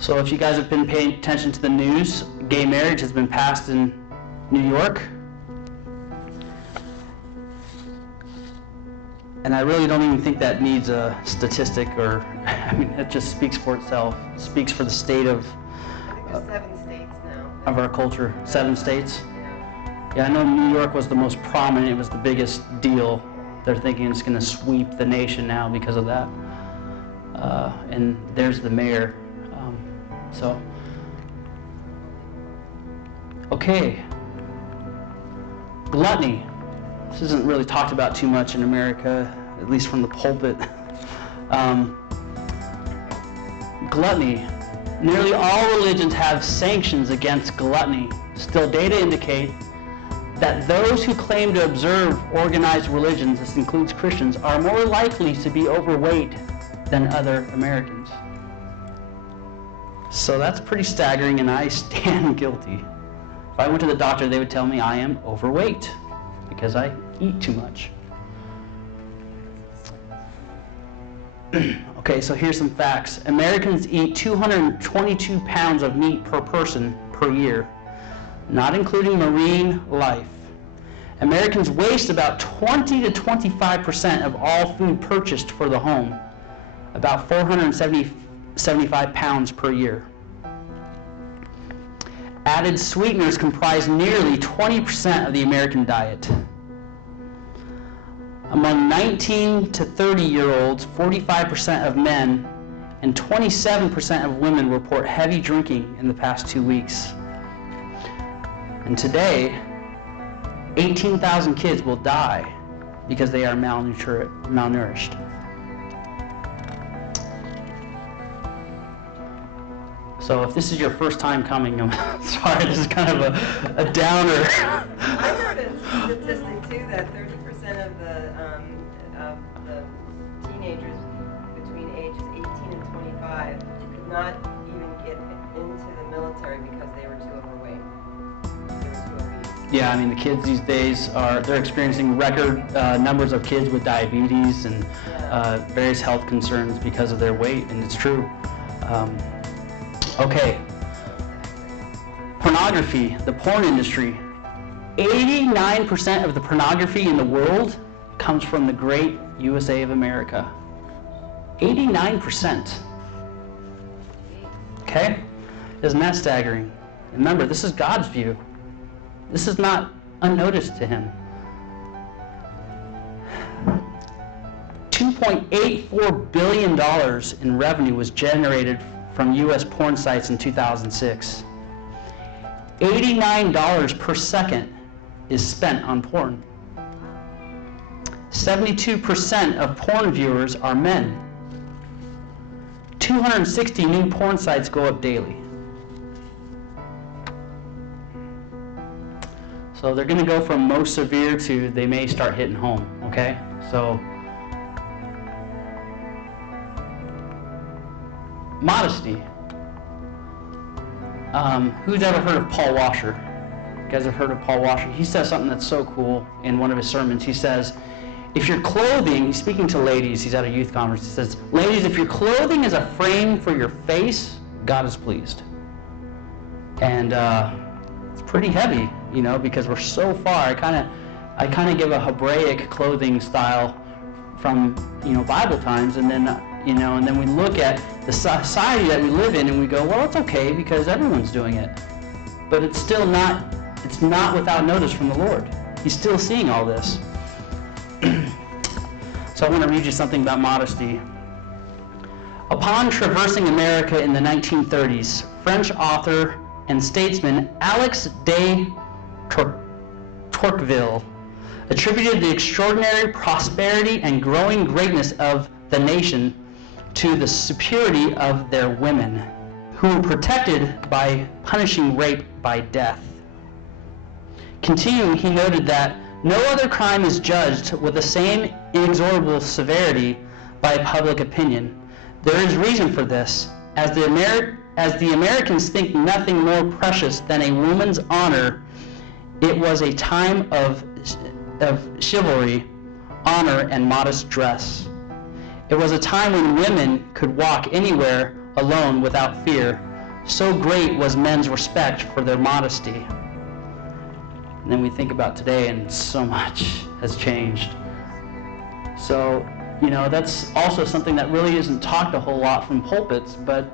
So if you guys have been paying attention to the news, gay marriage has been passed in New York. And I really don't even think that needs a statistic, or, I mean, it just speaks for itself. It speaks for the state of, I think there's 7 states now. of our culture. 7 states? Yeah, I know New York was the most prominent. It was the biggest deal. They're thinking it's going to sweep the nation now because of that. And there's the mayor. Okay. Gluttony. This isn't really talked about too much in America, at least from the pulpit. Gluttony. Nearly all religions have sanctions against gluttony. Still, data indicate that those who claim to observe organized religions, this includes Christians, are more likely to be overweight than other Americans. So that's pretty staggering, and I stand guilty. If I went to the doctor, they would tell me I am overweight because I eat too much. Okay, so here's some facts. Americans eat 222 pounds of meat per person per year, not including marine life. Americans waste about 20 to 25% of all food purchased for the home, about 475 pounds per year. Added sweeteners comprise nearly 20% of the American diet. Among 19 to 30-year-olds, 45% of men and 27% of women report heavy drinking in the past 2 weeks. And today, 18,000 kids will die because they are malnourished. So if this is your first time coming, I'm sorry, this is kind of a downer. I heard a statistic too that 30% of the teenagers between ages 18 and 25 could not even get into the military because they were too overweight. They were too obese. Yeah, I mean, the kids these days they're experiencing record numbers of kids with diabetes and various health concerns because of their weight, and it's true. Okay. Pornography, the porn industry. 89% of the pornography in the world comes from the great USA of America. 89%. Okay? Isn't that staggering? Remember, this is God's view. This is not unnoticed to him. $2.84 billion in revenue was generated from U.S. porn sites in 2006. $89 per second is spent on porn. 72% of porn viewers are men. 260 new porn sites go up daily. So they're going to go from most severe to they may start hitting home, okay? So modesty. Who's ever heard of Paul Washer? You guys have heard of Paul Washer? He says something that's so cool in one of his sermons. He says, if your clothing, he's speaking to ladies, he's at a youth conference, he says, ladies, if your clothing is a frame for your face, God is pleased. And it's pretty heavy, you know, because we're so far. I kind of give a Hebraic clothing style from, you know, Bible times, and then you know, and then we look at the society that we live in and we go, well, it's okay because everyone's doing it. But it's still not, it's not without notice from the Lord. He's still seeing all this. So I want to read you something about modesty. Upon traversing America in the 1930s, French author and statesman Alex de Tocqueville attributed the extraordinary prosperity and growing greatness of the nation to the superiority of their women, who were protected by punishing rape by death. Continuing, he noted that no other crime is judged with the same inexorable severity by public opinion. There is reason for this, as the Americans think nothing more precious than a woman's honor. It was a time of chivalry, honor, and modest dress. It was a time when women could walk anywhere alone without fear, so great was men's respect for their modesty. And then we think about today, and so much has changed. So, that's also something that really isn't talked a whole lot from pulpits, but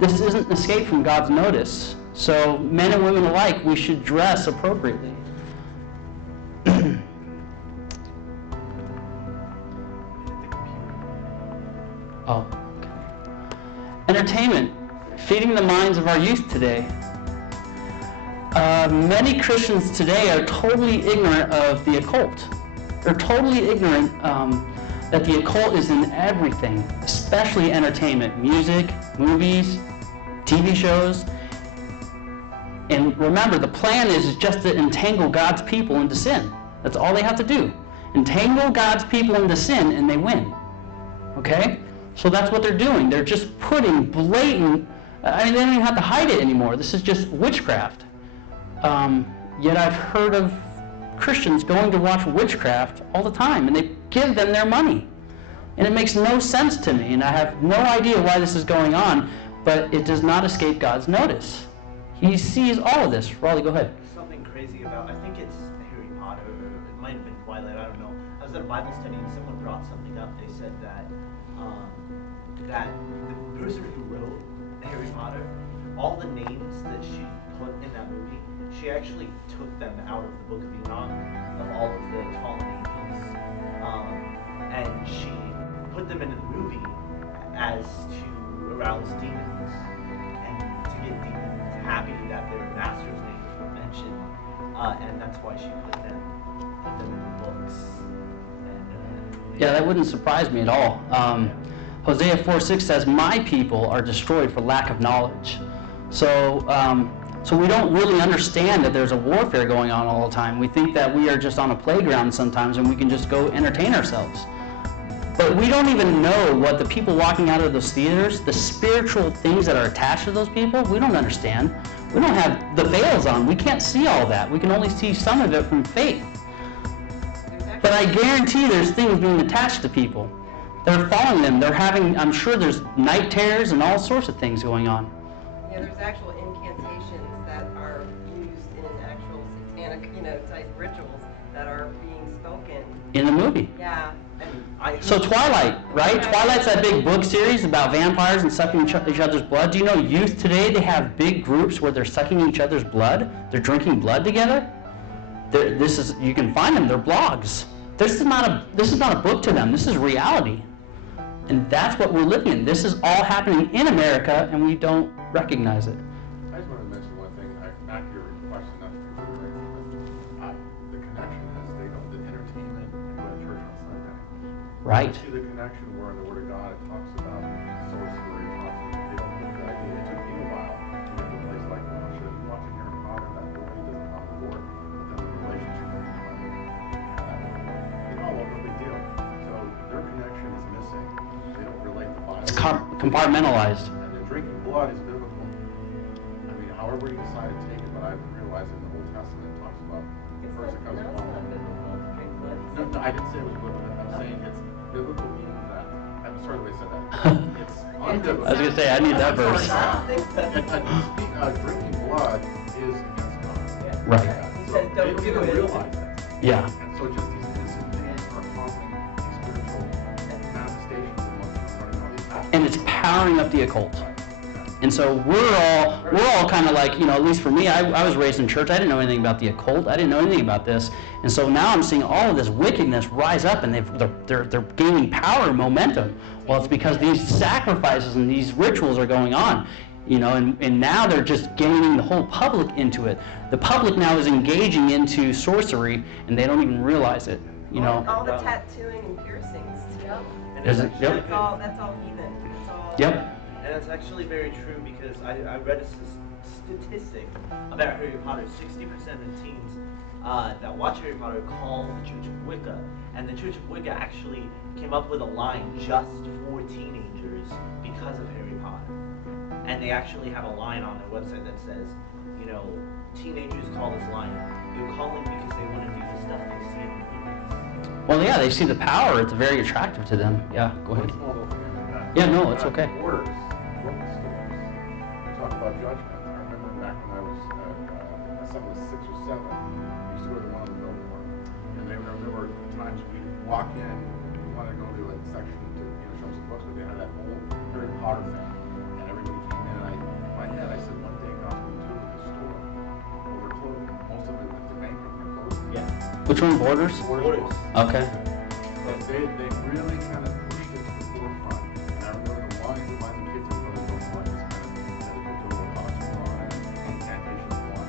this isn't an escape from God's notice. So, men and women alike, we should dress appropriately. Oh, okay. Entertainment, feeding the minds of our youth today. Many Christians today are totally ignorant of the occult. They're totally ignorant that the occult is in everything, especially entertainment, music, movies, TV shows. And remember, the plan is just to entangle God's people into sin. That's all they have to do. Entangle God's people into sin, and they win. Okay? So that's what they're doing. They're just putting blatant, they don't even have to hide it anymore. This is just witchcraft. Yet I've heard of Christians going to watch witchcraft all the time, and they give them their money. And it makes no sense to me, and I have no idea why this is going on, but it does not escape God's notice. He sees all of this. Raleigh, go ahead. Something crazy about, I think it's Harry Potter, or it might have been Twilight, I don't know. I was at a Bible study and someone brought something up. They said that the person who wrote Harry Potter, all the names that she put in that movie, she actually took them out of the Book of Enoch, of all of the fallen angels, and she put them into the movie as to arouse demons and to get demons happy that their master's names were mentioned, and that's why she put them in the books. And, Yeah, that wouldn't surprise me at all. Hosea 4:6 says, "My people are destroyed for lack of knowledge." So we don't really understand that there's a warfare going on all the time. We think that we are just on a playground sometimes and we can just go entertain ourselves. But we don't even know what the people walking out of those theaters, the spiritual things that are attached to those people, we don't understand. We don't have the veils on. We can't see all that. We can only see some of it from faith. But I guarantee there's things being attached to people. They're following them. They're having, I'm sure there's night terrors and all sorts of things going on. Yeah, there's actual incantations that are used in actual satanic, type rituals that are being spoken. In the movie. Yeah. So Twilight, right? Twilight's that big book series about vampires and sucking each other's blood. Do you know youth today, they have big groups where they're sucking each other's blood? They're drinking blood together? You can find them, they're blogs. This is not a book to them, this is reality. And that's what we're living in. This is all happening in America and we don't recognize it. I just want to mention one thing, back to your question, not to be right, the connection is they go to entertainment and go to church on Sunday. Right. See the connection where in the Word of God it talks about sorcery, they don't put the idea. It took me a while to get to a place like, well, should I be watching Harry Potter? That really doesn't come before, but then the relationship with God, well, no big deal. So their connection is missing. They don't relate the Bible. It's compartmentalized. And the drinking blood is biblical. I mean, however you decide to take it, but I've realized in the Old Testament it talks about the first that comes along. No, I didn't say it was biblical. I'm saying it's biblical meaning that. I'm sorry the way I said that. It's unbiblical. I was going to say, I need that verse. Drinking blood is against God. Right. So they don't even realize that. Yeah. And so just these innocent things are causing these spiritual manifestations and what's running all these actions. And it's powering up the occult. And so we're all kind of like, at least for me, I was raised in church. I didn't know anything about the occult. I didn't know anything about this. And so now I'm seeing all of this wickedness rise up, and they're gaining power and momentum. Well, it's because these sacrifices and these rituals are going on, and now they're just gaining the whole public into it. The public now is engaging into sorcery, and they don't even realize it. All the tattooing and piercings. Yep. Yep. That's all heathen. That's all. Yep. And it's actually very true because I read a statistic about Harry Potter. 60% of the teens that watch Harry Potter call the Church of Wicca. And the Church of Wicca actually came up with a line just for teenagers because of Harry Potter. And they actually have a line on their website that says, teenagers call this line, they're calling because they want to do the stuff they see in the movies. Well, yeah, they see the power. It's very attractive to them. Yeah, go ahead. One small little thing on that. Yeah, no, it's okay. Orders, bookstores. We talk talk about judgment. I remember back when I was, my son was 6 or 7, we used to go to one of the Biltmore. And there were times we'd walk in, we wanted to go to a section to show some books, but they had that old Harry Potter thing. And everybody came in, and in my head, I said, one day God will do with the store. Well, they're closing. Most of it, the bankrupt, they're closing. Yeah. Which one, Borders? Borders. Okay. But they really kind of pushed it to the forefront. And I remember the one who my kids are really going for this kind of thing, that they do a boxing on and incantations on.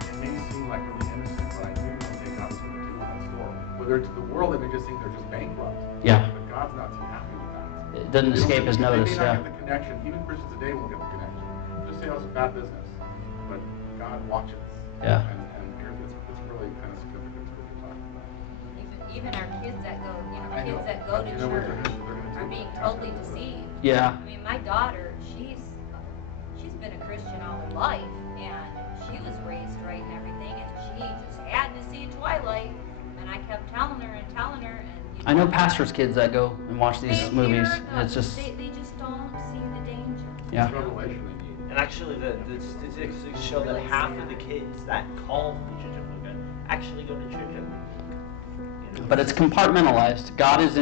It may seem like really innocent, but I knew one day God was going to do in that store. Whether to the world, they may just think they're just bankrupt. Yeah. But God's not too happy with that. It doesn't escape his notice, They may yeah. not get the connection. Even Christians today won't get the connection. Just say, oh, it's a bad business. But God watches. Yeah. And it's really kind of significant to what you're talking about. Even our kids that go, I know. kids that go to You know what church they're gonna are do? being Ask totally them to do it. deceived. Yeah. I mean, my daughter, she's been a Christian all her life, and she was raised right and everything, and she just had to see Twilight, and I kept telling her, and I know pastors' kids that go and watch these they movies. hear And it's just, they just don't see the danger. Yeah. It's revelation they need. And actually, the statistics show that half of the kids that call the Church of Luca actually go to church every week. but it's compartmentalized. God is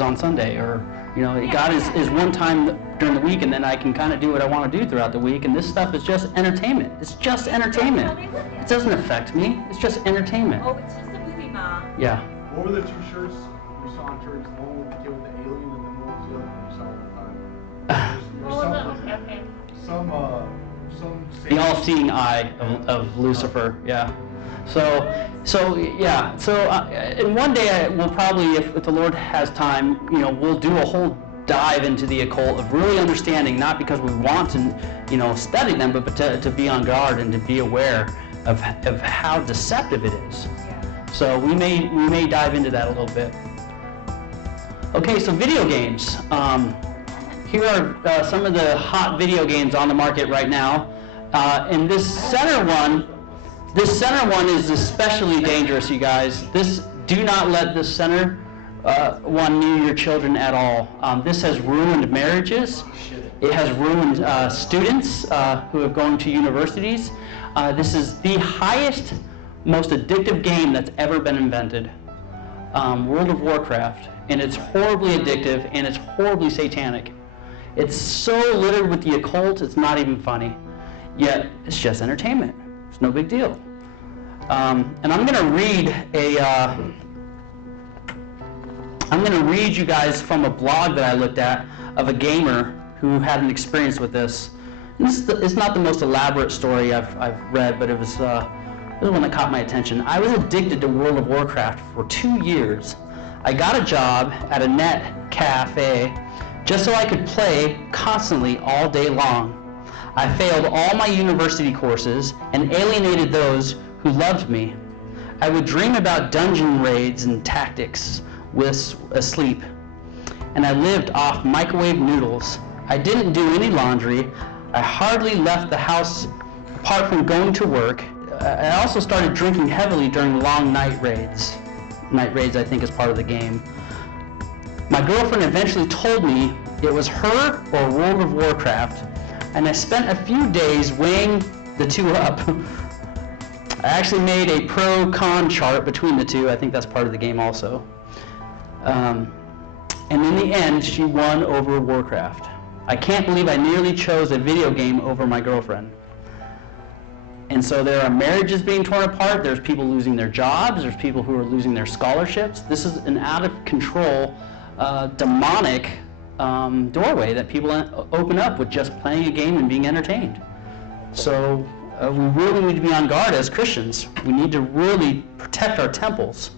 on Sunday, or God is one time during the week, and then I can kind of do what I want to do throughout the week. And this stuff is just entertainment. It's just entertainment. It doesn't affect me. It's just entertainment. Oh, it's just a movie, Mom. Yeah. What were the two shirts we saw in church? The one with the kid with the alien, and then what was the other one we saw all the time? There's some The all-seeing eye of Lucifer, yeah. So and one day we'll probably, if the Lord has time, we'll do a whole dive into the occult of really understanding, not because we want to, study them, but to be on guard and to be aware of how deceptive it is. So we may dive into that a little bit. Okay, so video games. Here are some of the hot video games on the market right now. And this center one is especially dangerous, you guys. Do not let this center one near your children at all. This has ruined marriages. It has ruined students who have gone to universities. This is the highest, most addictive game that's ever been invented. World of Warcraft. And it's horribly addictive, and it's horribly satanic. It's so littered with the occult, it's not even funny. Yet, it's just entertainment. It's no big deal. And I'm going to read you guys from a blog that I looked at of a gamer who had an experience with this. It's not the most elaborate story I've read, but it was one that caught my attention. I was addicted to World of Warcraft for 2 years. I got a job at a net cafe just so I could play constantly all day long. I failed all my university courses and alienated those who loved me. I would dream about dungeon raids and tactics with asleep. And I lived off microwave noodles. I didn't do any laundry. I hardly left the house apart from going to work. I also started drinking heavily during long night raids. Night raids, I think, is part of the game. My girlfriend eventually told me it was her or World of Warcraft, and I spent a few days weighing the two up. I actually made a pro-con chart between the two. I think that's part of the game also. And in the end, she won over Warcraft. I can't believe I nearly chose a video game over my girlfriend. And so there are marriages being torn apart, there's people losing their jobs, there's people who are losing their scholarships. This is an out-of-control, demonic doorway that people open up with just playing a game and being entertained. So we really need to be on guard as Christians. We need to really protect our temples.